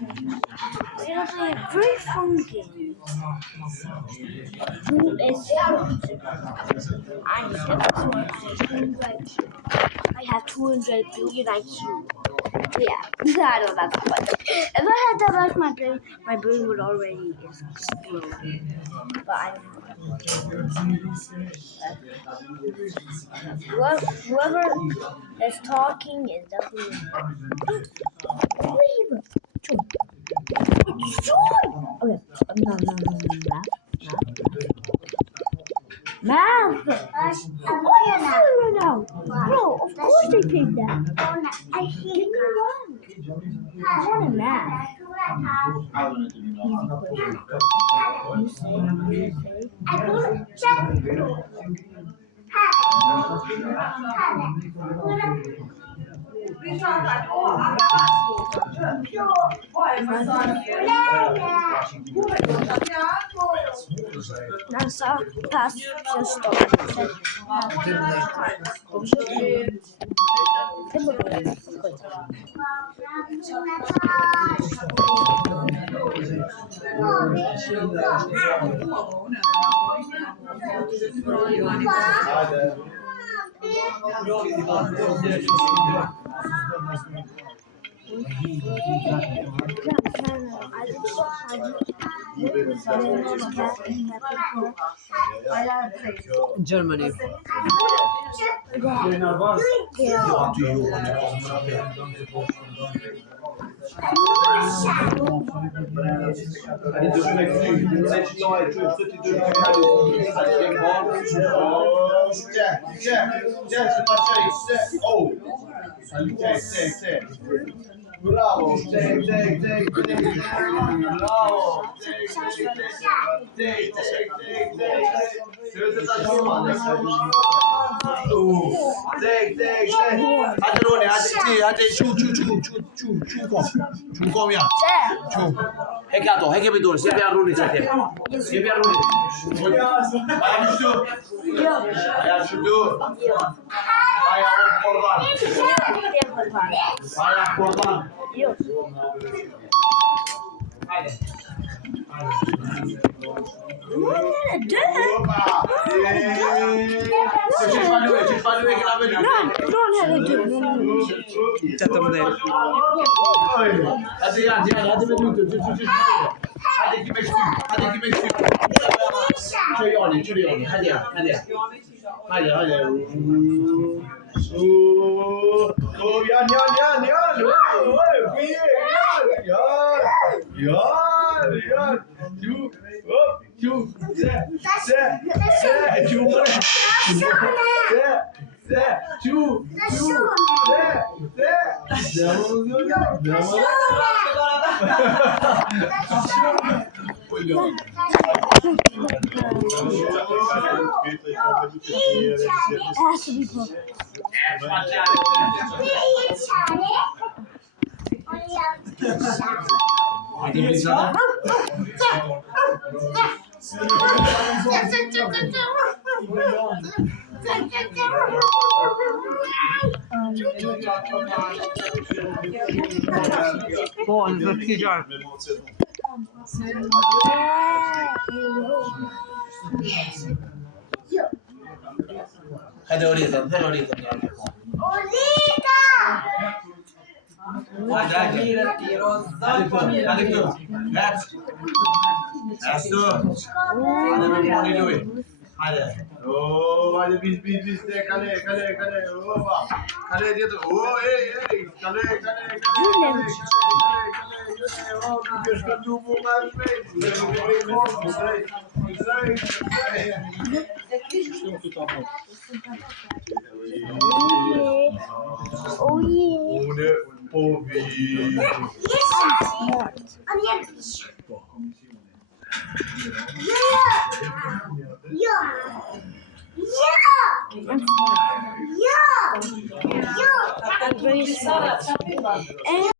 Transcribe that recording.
We're gonna play a very fun game. Who is I have 200 billion IQ. Yeah, I know that's fun. If I had that much, my brain would already explode. But I don't know. Whoever is talking is definitely. Okay. Math. What are you saying right now? Bro, of course they picked that. I hate math. I wanted math. You say. I don't check. Nasa pass just Germany. Bravo, take. Bravo, take. Hadi şu kom ya. Şu. Hekato, dur. Sepia runi çek. Ayağı şutu. Ayağı korban. Yok. Haydi. Bon, the teacher. Hadi oraya. Hadi. Hadi biz de kale. Oba. Kale diye. Kale. Oh I'm very smart. And